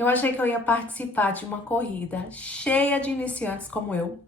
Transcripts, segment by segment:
Eu achei que eu ia participar de uma corrida cheia de iniciantes como eu,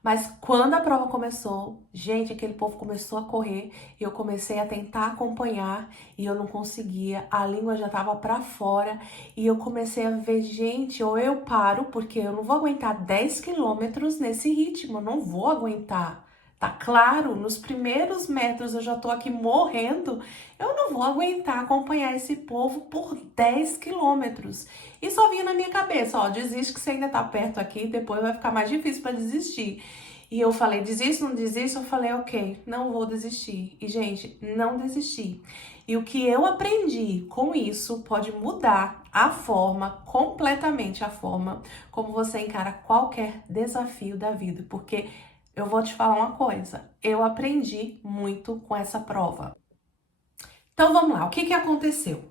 mas quando a prova começou, gente, aquele povo começou a correr e eu comecei a tentar acompanhar e eu não conseguia, a língua já tava pra fora e eu comecei a ver, gente, ou eu paro, porque eu não vou aguentar 10 quilômetros nesse ritmo, eu não vou aguentar. Tá claro, nos primeiros metros eu já tô aqui morrendo, eu não vou aguentar acompanhar esse povo por 10 quilômetros. E só vinha na minha cabeça, ó, desiste que você ainda tá perto aqui, depois vai ficar mais difícil para desistir. E eu falei, desisto, não desisto? Eu falei, ok, não vou desistir. E, gente, não desisti. E o que eu aprendi com isso pode mudar a forma, completamente a forma, como você encara qualquer desafio da vida. Porque eu vou te falar uma coisa, eu aprendi muito com essa prova. Então vamos lá, o que aconteceu?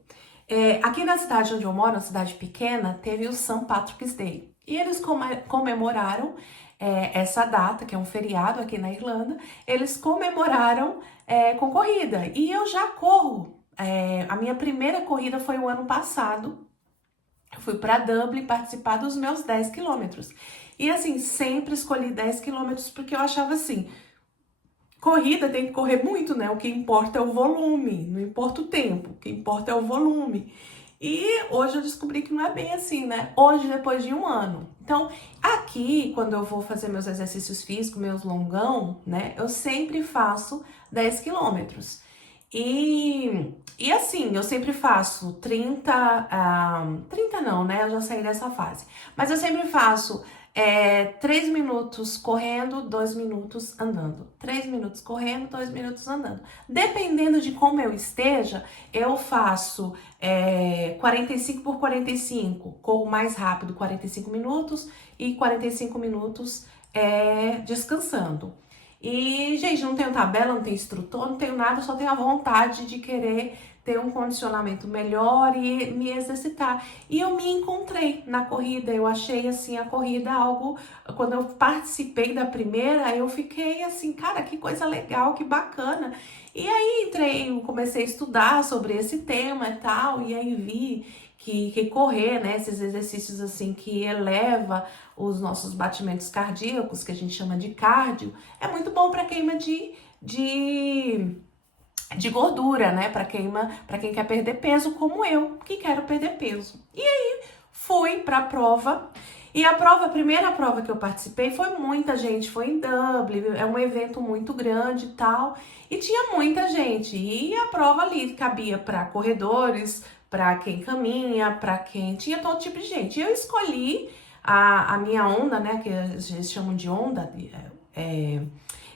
Aqui na cidade onde eu moro, uma cidade pequena, teve o St. Patrick's Day. E eles comemoraram essa data, que é um feriado aqui na Irlanda, eles comemoraram com corrida. E eu já corro. A minha primeira corrida foi o ano passado. Eu fui para Dublin participar dos meus 10 quilômetros. E assim, sempre escolhi 10 quilômetros porque eu achava assim, corrida tem que correr muito, né? O que importa é o volume, não importa o tempo, o que importa é o volume. E hoje eu descobri que não é bem assim, né? Hoje, depois de um ano. Então, aqui, quando eu vou fazer meus exercícios físicos, meus longão, né? Eu sempre faço 10 quilômetros. E assim, eu sempre faço 30, 30 não, né? Eu já saí dessa fase. Mas eu sempre faço 3 minutos correndo, 2 minutos andando. 3 minutos correndo, 2 minutos andando. Dependendo de como eu esteja, eu faço 45 por 45. Corro mais rápido 45 minutos e 45 minutos descansando. E, gente, não tenho tabela, não tenho instrutor, não tenho nada, só tenho a vontade de querer ter um condicionamento melhor e me exercitar. E eu me encontrei na corrida, eu achei assim a corrida algo, quando eu participei da primeira, eu fiquei assim, cara, que coisa legal, que bacana. E aí entrei, comecei a estudar sobre esse tema e tal, e aí vi que correr, né, esses exercícios assim que eleva os nossos batimentos cardíacos, que a gente chama de cardio, é muito bom para queima de gordura, né? Para quem quer perder peso, como eu, que quero perder peso. E aí fui para a prova. E a primeira prova que eu participei foi muita gente, foi em Dublin, é um evento muito grande e tal, e tinha muita gente. E a prova ali cabia para corredores, para quem caminha, para quem tinha todo tipo de gente. Eu escolhi a minha onda, né, que eles chamam de onda,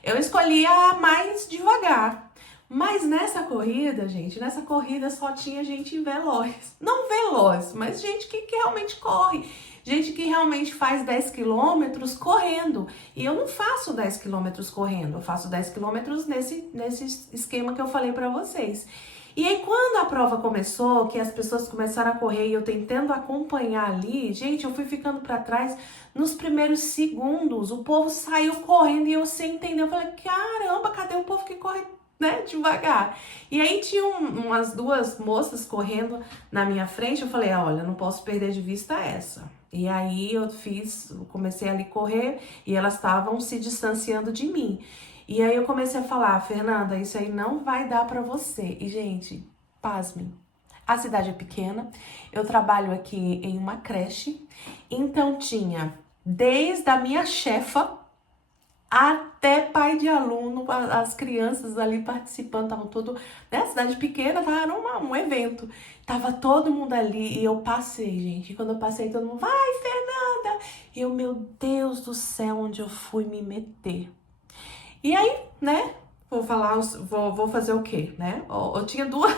eu escolhi a mais devagar. Mas nessa corrida, gente, nessa corrida só tinha gente veloz. Não veloz, mas gente que realmente corre. Gente que realmente faz 10 quilômetros correndo. E eu não faço 10 quilômetros correndo, eu faço 10 quilômetros nesse esquema que eu falei pra vocês. E aí, quando a prova começou, que as pessoas começaram a correr e eu tentando acompanhar ali, gente, eu fui ficando pra trás nos primeiros segundos. O povo saiu correndo e eu sem entender. Eu falei, caramba, cadê o povo que corre, né, devagar? E aí tinha umas duas moças correndo na minha frente. Eu falei, olha, não posso perder de vista essa. E aí comecei ali a correr e elas estavam se distanciando de mim. E aí eu comecei a falar, Fernanda, isso aí não vai dar pra você. E, gente, pasmem. A cidade é pequena, eu trabalho aqui em uma creche, então tinha desde a minha chefa até pai de aluno, as crianças ali participando, estavam todo, né, cidade pequena, era um evento, tava todo mundo ali e eu passei, gente, e quando eu passei todo mundo, vai Fernanda, e eu, meu Deus do céu, onde eu fui me meter? E aí, né, vou fazer o quê, né, eu tinha duas...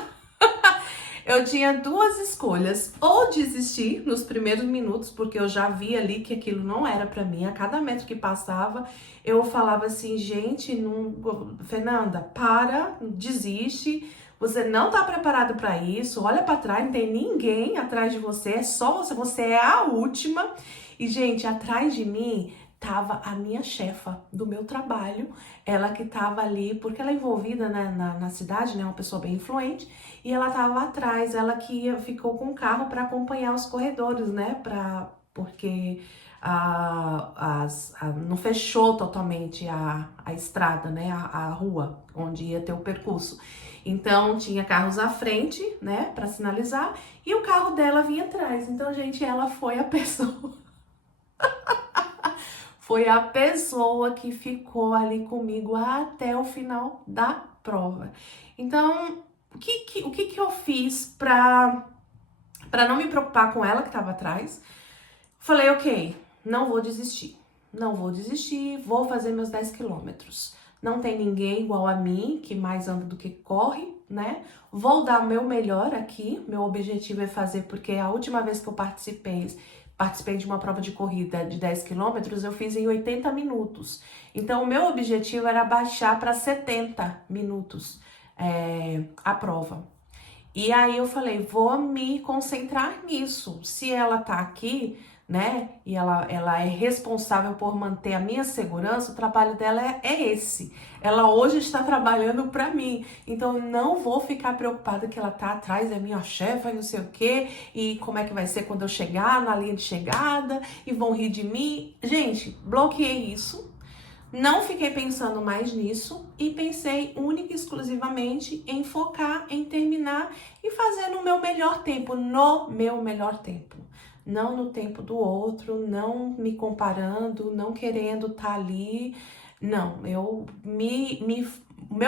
Eu tinha duas escolhas, ou desistir nos primeiros minutos, porque eu já vi ali que aquilo não era pra mim. A cada metro que passava, eu falava assim, gente, não, Fernanda, para, desiste. Você não tá preparado pra isso. Olha pra trás, não tem ninguém atrás de você, é só você, você é a última. E gente, atrás de mim tava a minha chefa do meu trabalho, ela que tava ali, porque ela é envolvida, né, na cidade, né, uma pessoa bem influente, e ela tava atrás, ela que ficou com o carro para acompanhar os corredores, né, porque não fechou totalmente a estrada, né, a rua onde ia ter o percurso. Então tinha carros à frente, né, para sinalizar, e o carro dela vinha atrás. Então, gente, ela foi a pessoa foi a pessoa que ficou ali comigo até o final da prova. Então, o que eu fiz para não me preocupar com ela que estava atrás? Falei, ok, não vou desistir. Não vou desistir, vou fazer meus 10 quilômetros. Não tem ninguém igual a mim, que mais anda do que corre, né? Vou dar o meu melhor aqui. Meu objetivo é fazer, porque a última vez que eu participei de uma prova de corrida de 10 quilômetros, eu fiz em 80 minutos. Então, o meu objetivo era baixar para 70 minutos a prova. E aí eu falei, vou me concentrar nisso. Se ela tá aqui, né, e ela é responsável por manter a minha segurança, o trabalho dela é esse. Ela hoje está trabalhando para mim. Então eu não vou ficar preocupada que ela tá atrás, é minha chefa e não sei o quê, e como é que vai ser quando eu chegar na linha de chegada, e vão rir de mim. Gente, bloqueei isso. Não fiquei pensando mais nisso e pensei única e exclusivamente em focar, em terminar e fazer no meu melhor tempo, no meu melhor tempo. Não no tempo do outro, não me comparando, não querendo estar ali. Não, meu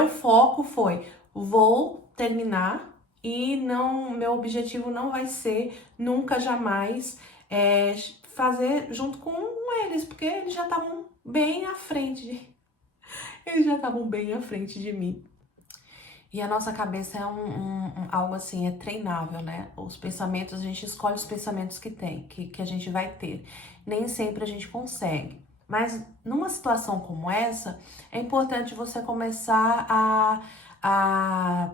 foco foi, vou terminar e não, meu objetivo não vai ser nunca jamais fazer junto com eles, porque eles já estavam bem à frente eles já estavam bem à frente de mim. E a nossa cabeça é algo assim, é treinável, né? Os pensamentos, a gente escolhe os pensamentos que a gente vai ter. Nem sempre a gente consegue. Mas numa situação como essa, é importante você começar a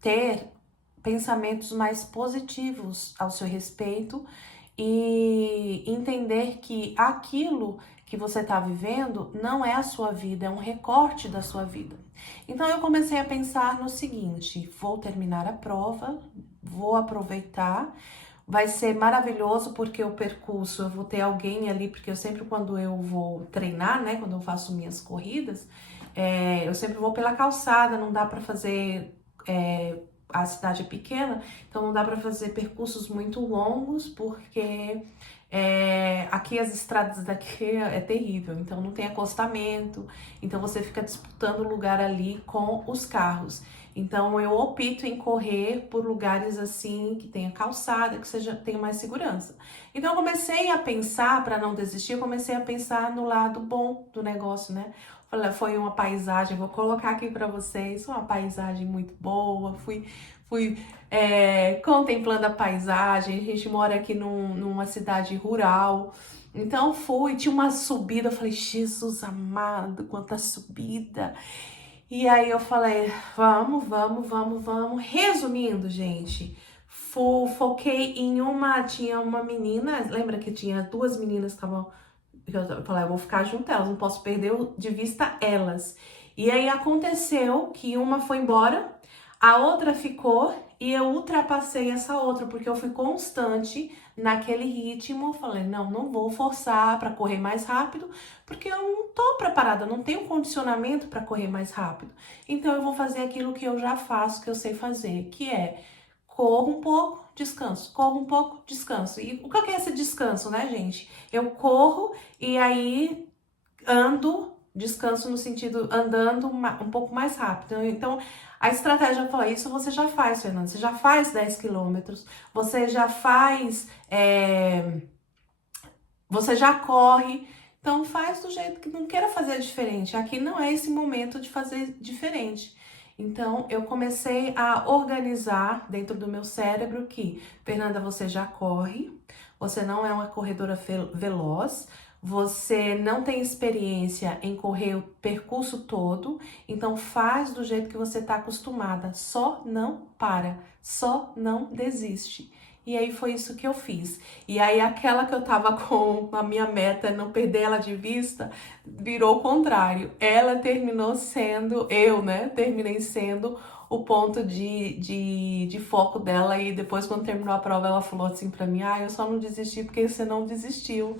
ter pensamentos mais positivos ao seu respeito e entender que aquilo que você está vivendo não é a sua vida, é um recorte da sua vida. Então eu comecei a pensar no seguinte: vou terminar a prova, vou aproveitar, vai ser maravilhoso porque o percurso eu vou ter alguém ali, porque eu sempre quando eu vou treinar, né, quando eu faço minhas corridas, eu sempre vou pela calçada, não dá para fazer a cidade é pequena, então não dá para fazer percursos muito longos, porque aqui as estradas daqui é terrível, então não tem acostamento, então você fica disputando o lugar ali com os carros. Então eu opto em correr por lugares assim que tenha calçada, que tenha mais segurança. Então eu comecei a pensar, para não desistir, eu comecei a pensar no lado bom do negócio, né? Foi uma paisagem, vou colocar aqui para vocês, uma paisagem muito boa, fui contemplando a paisagem. A gente mora aqui numa cidade rural, então tinha uma subida, eu falei, Jesus amado, quanta subida. E aí eu falei, vamos. Resumindo, gente, foquei em tinha uma menina, lembra que tinha duas meninas que estavam, eu falei, eu vou ficar junto a elas, não posso perder de vista elas. E aí aconteceu que uma foi embora, a outra ficou e eu ultrapassei essa outra, porque eu fui constante naquele ritmo. Falei, não vou forçar para correr mais rápido, porque eu não tô preparada, não tenho condicionamento para correr mais rápido. Então eu vou fazer aquilo que eu já faço, que eu sei fazer, que é corro um pouco, descanso, corro um pouco, descanso. E o que é esse descanso, né, gente? Eu corro e aí ando, descanso no sentido andando um pouco mais rápido. Então, a estratégia, eu falei, isso você já faz, Fernanda. Você já faz 10 quilômetros, você já faz, você já corre. Então, faz do jeito que não queira fazer diferente. Aqui não é esse momento de fazer diferente. Então, eu comecei a organizar dentro do meu cérebro que, Fernanda, você já corre, você não é uma corredora veloz, você não tem experiência em correr o percurso todo, então faz do jeito que você está acostumada, só não para, só não desiste. E aí foi isso que eu fiz. E aí aquela que eu tava com a minha meta, não perder ela de vista, virou o contrário. Ela terminou sendo, eu, né, terminei sendo o ponto de foco dela. E depois, quando terminou a prova, ela falou assim pra mim: ah, eu só não desisti porque você não desistiu.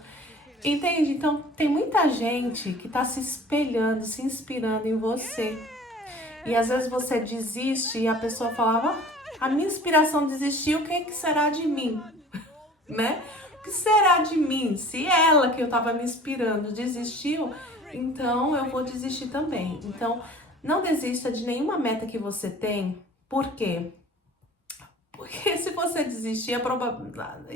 Entende? Então, tem muita gente que tá se espelhando, se inspirando em você. E às vezes você desiste e a pessoa falava: "Ah, a minha inspiração desistiu, o que será de mim?" Né? O que será de mim? Se ela que eu tava me inspirando desistiu, então eu vou desistir também. Então, não desista de nenhuma meta que você tem. Por quê? Porque se você desistir, a probabilidade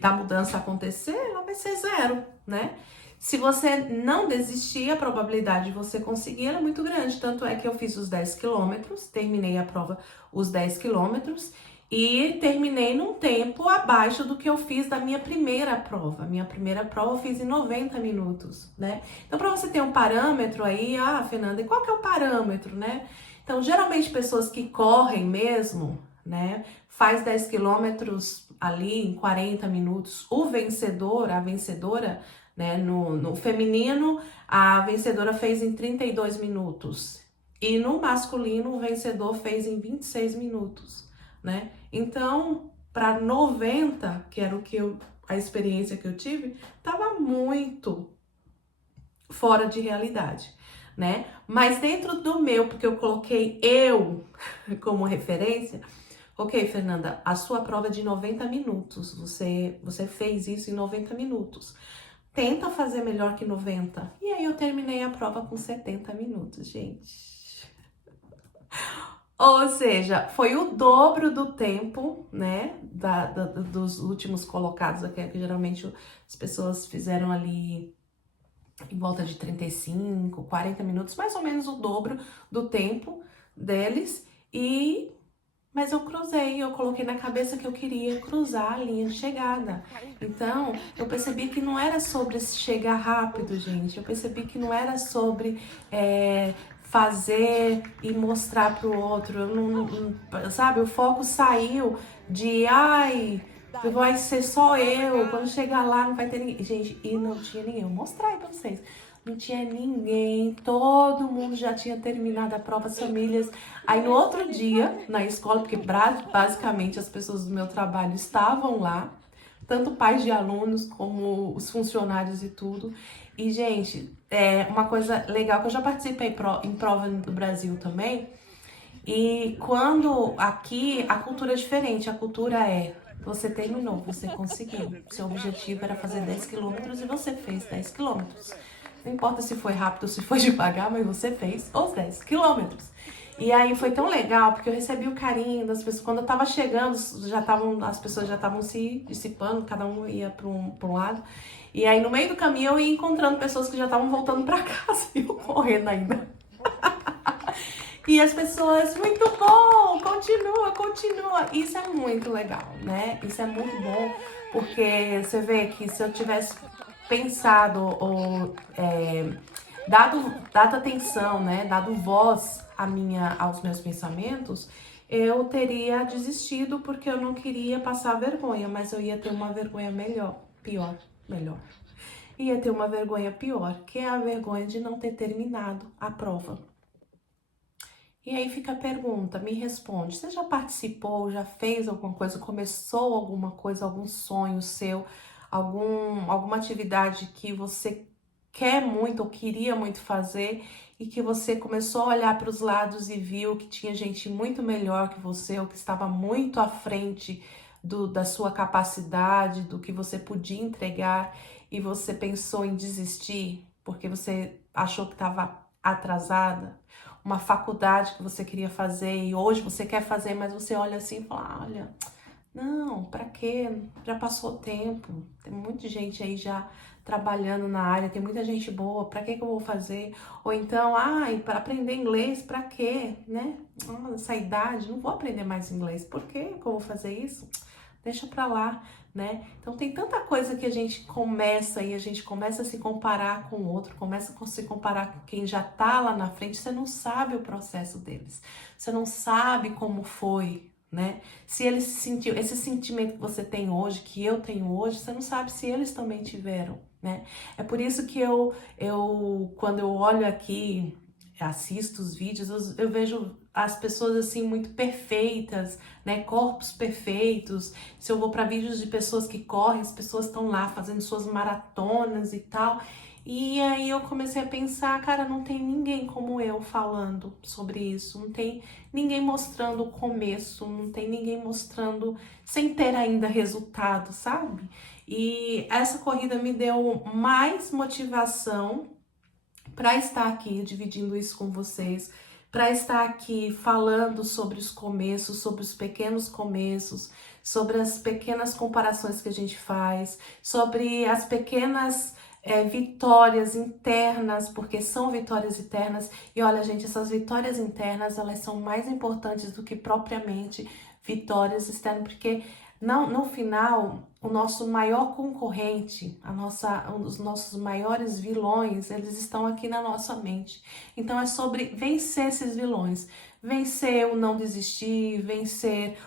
da mudança acontecer, ela vai ser zero, né? Se você não desistir, a probabilidade de você conseguir ela é muito grande. Tanto é que eu fiz os 10 quilômetros, terminei a prova os 10 quilômetros e terminei num tempo abaixo do que eu fiz da minha primeira prova. Minha primeira prova eu fiz em 90 minutos, né? Então, para você ter um parâmetro aí, Fernanda, e qual que é o parâmetro, né? Então, geralmente pessoas que correm mesmo, né, faz 10 quilômetros ali em 40 minutos. O vencedor, a vencedora, né, no feminino, a vencedora fez em 32 minutos. E no masculino, o vencedor fez em 26 minutos, né? Então, para 90, que era a experiência que eu tive, tava muito fora de realidade, né? Mas dentro do meu, porque eu coloquei eu como referência, ok, Fernanda, a sua prova é de 90 minutos, você fez isso em 90 minutos. Tenta fazer melhor que 90. E aí eu terminei a prova com 70 minutos, gente. Ou seja, foi o dobro do tempo, né, dos últimos colocados aqui, que geralmente as pessoas fizeram ali em volta de 35, 40 minutos, mais ou menos o dobro do tempo deles. Mas eu cruzei, eu coloquei na cabeça que eu queria cruzar a linha de chegada. Então, eu percebi que não era sobre chegar rápido, gente. Eu percebi que não era sobre fazer e mostrar pro outro. Eu sabe, o foco saiu de, ai, vai ser só eu. Quando chegar lá, não vai ter ninguém. Gente, e não tinha ninguém. Eu vou mostrar aí pra vocês. Não tinha ninguém, todo mundo já tinha terminado a prova, as famílias. Aí no outro dia, na escola, porque basicamente as pessoas do meu trabalho estavam lá, tanto pais de alunos como os funcionários e tudo. E, gente, uma coisa legal que eu já participei em prova do Brasil também. E quando aqui a cultura é diferente, a cultura é: você terminou, você conseguiu. Seu objetivo era fazer 10 quilômetros e você fez 10 quilômetros. Não importa se foi rápido ou se foi devagar, mas você fez os 10 quilômetros. E aí foi tão legal, porque eu recebi o carinho das pessoas. Quando eu tava chegando, as pessoas já estavam se dissipando, cada um ia para um lado. E aí no meio do caminho eu ia encontrando pessoas que já estavam voltando para casa e eu correndo ainda. E as pessoas, muito bom, continua, continua. Isso é muito legal, né? Isso é muito bom, porque você vê que se eu tivesse pensado ou dado atenção, né? Dado voz aos meus pensamentos, eu teria desistido porque eu não queria passar vergonha, mas eu ia ter uma vergonha melhor. Ia ter uma vergonha pior, que é a vergonha de não ter terminado a prova. E aí fica a pergunta, me responde, você já participou, já fez alguma coisa, começou alguma coisa, algum sonho seu, alguma atividade que você quer muito ou queria muito fazer e que você começou a olhar para os lados e viu que tinha gente muito melhor que você ou que estava muito à frente da sua capacidade, do que você podia entregar e você pensou em desistir porque você achou que estava atrasada? Uma faculdade que você queria fazer e hoje você quer fazer, mas você olha assim e fala: olha, não, pra quê? Já passou o tempo, tem muita gente aí já trabalhando na área, tem muita gente boa, pra que eu vou fazer? Ou então, para aprender inglês, pra quê, né? Essa idade, não vou aprender mais inglês, por que eu vou fazer isso? Deixa pra lá, né? Então tem tanta coisa que a gente começa a se comparar com o outro, começa a se comparar com quem já tá lá na frente, você não sabe o processo deles, você não sabe como foi, né? Se ele se sentiu, esse sentimento que você tem hoje, que eu tenho hoje, você não sabe se eles também tiveram, né? É por isso que quando eu olho aqui, assisto os vídeos, eu vejo as pessoas assim muito perfeitas, né? Corpos perfeitos. Se eu vou para vídeos de pessoas que correm, as pessoas estão lá fazendo suas maratonas e tal. E aí eu comecei a pensar, cara, não tem ninguém como eu falando sobre isso, não tem ninguém mostrando o começo, não tem ninguém mostrando sem ter ainda resultado, sabe? E essa corrida me deu mais motivação para estar aqui dividindo isso com vocês, para estar aqui falando sobre os começos, sobre os pequenos começos, sobre as pequenas comparações que a gente faz, sobre as pequenas vitórias internas, porque são vitórias internas. E olha, gente, essas vitórias internas, elas são mais importantes do que propriamente vitórias externas, porque no final, o nosso maior concorrente, os nossos maiores vilões, eles estão aqui na nossa mente. Então é sobre vencer esses vilões, vencer o não desistir, vencer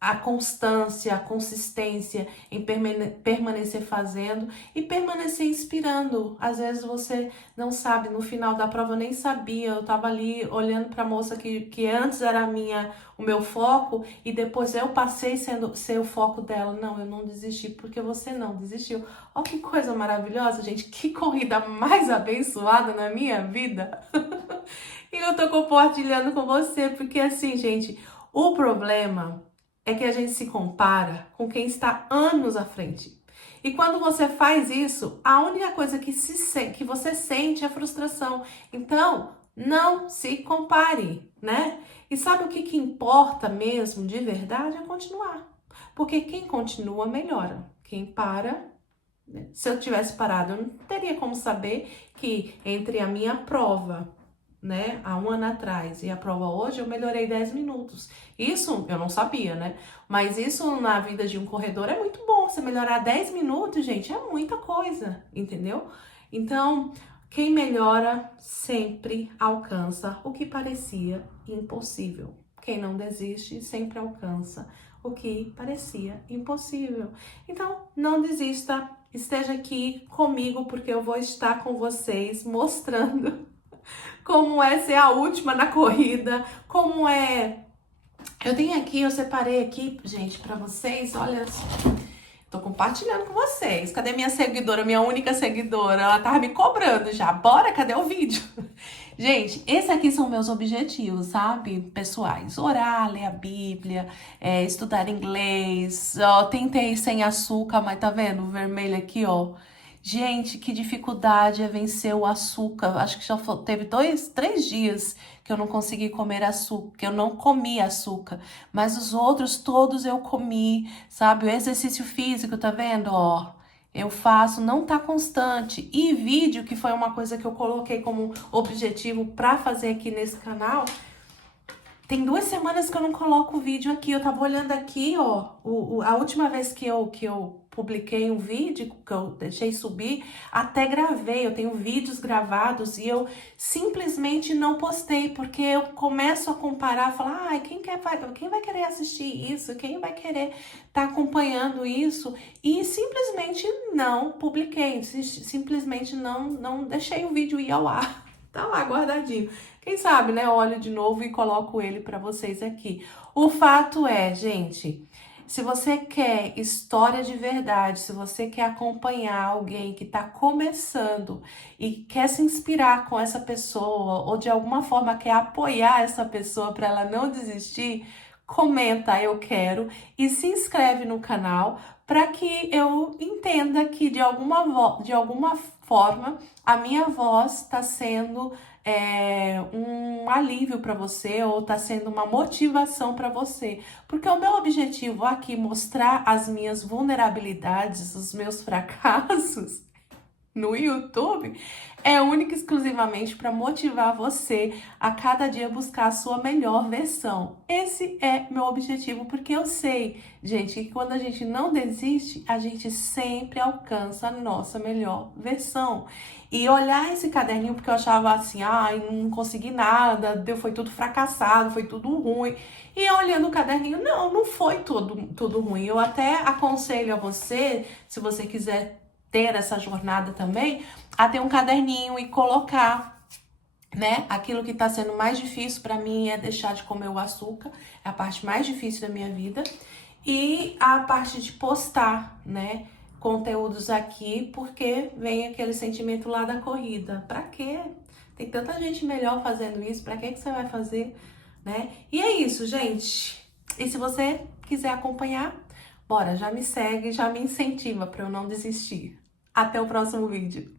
a constância, a consistência em permanecer fazendo e permanecer inspirando. Às vezes você não sabe, no final da prova eu nem sabia, eu tava ali olhando para a moça que antes era o meu foco e depois eu passei ser o foco dela. Não, eu não desisti porque você não desistiu. Olha que coisa maravilhosa, gente, que corrida mais abençoada na minha vida. E eu tô compartilhando com você porque assim, gente, o problema é que a gente se compara com quem está anos à frente. E quando você faz isso, a única coisa que você sente é frustração. Então, não se compare, né? E sabe o que importa mesmo, de verdade, é continuar. Porque quem continua, melhora. Quem para, né? Se eu tivesse parado, eu não teria como saber que entre a minha prova, né, há um ano atrás e a prova hoje, eu melhorei 10 minutos. Isso eu não sabia, né? Mas isso na vida de um corredor é muito bom. Você melhorar 10 minutos, gente, é muita coisa, entendeu? Então, quem melhora sempre alcança o que parecia impossível. Quem não desiste sempre alcança o que parecia impossível. Então, não desista, esteja aqui comigo, porque eu vou estar com vocês mostrando como é ser a última na corrida, como é. Eu separei aqui, gente, pra vocês, olha, tô compartilhando com vocês. Cadê minha seguidora, minha única seguidora? Ela tava me cobrando já. Bora, cadê o vídeo? Gente, esses aqui são meus objetivos, sabe? Pessoais. Orar, ler a Bíblia, estudar inglês. Ó, tentei sem açúcar, mas tá vendo o vermelho aqui, ó? Gente, que dificuldade é vencer o açúcar. Acho que teve 3 dias que eu não consegui comer açúcar, que eu não comi açúcar. Mas os outros todos eu comi, sabe? O exercício físico, tá vendo? Ó, eu faço, não tá constante. E vídeo, que foi uma coisa que eu coloquei como objetivo pra fazer aqui nesse canal. Tem 2 semanas que eu não coloco o vídeo aqui. Eu tava olhando aqui, ó, a última vez que eu publiquei um vídeo, que eu deixei subir, até gravei, eu tenho vídeos gravados e eu simplesmente não postei, porque eu começo a comparar, falar, ai, quem vai querer assistir isso? Quem vai querer estar acompanhando isso? E simplesmente não publiquei, simplesmente não deixei o vídeo ir ao ar. Tá lá, guardadinho. Quem sabe, né? Olho de novo e coloco ele para vocês aqui. O fato é, gente, se você quer história de verdade, se você quer acompanhar alguém que está começando e quer se inspirar com essa pessoa ou de alguma forma quer apoiar essa pessoa para ela não desistir, comenta eu quero e se inscreve no canal para que eu entenda que de alguma forma a minha voz está sendo um alívio para você ou está sendo uma motivação para você. Porque o meu objetivo aqui é mostrar as minhas vulnerabilidades, os meus fracassos. no YouTube é única e exclusivamente para motivar você a cada dia buscar a sua melhor versão. Esse é meu objetivo, porque eu sei, gente, que quando a gente não desiste, a gente sempre alcança a nossa melhor versão. E olhar esse caderninho, porque eu achava assim, ai, não consegui nada, foi tudo fracassado, foi tudo ruim. E olhando o caderninho, não foi tudo ruim. Eu até aconselho a você, se você quiser ter essa jornada também, a ter um caderninho e colocar, né? Aquilo que tá sendo mais difícil para mim é deixar de comer o açúcar, é a parte mais difícil da minha vida. E a parte de postar, né? Conteúdos aqui, porque vem aquele sentimento lá da corrida. Pra quê? Tem tanta gente melhor fazendo isso, pra que você vai fazer, né? E é isso, gente. E se você quiser acompanhar, bora, já me segue, já me incentiva para eu não desistir. Até o próximo vídeo.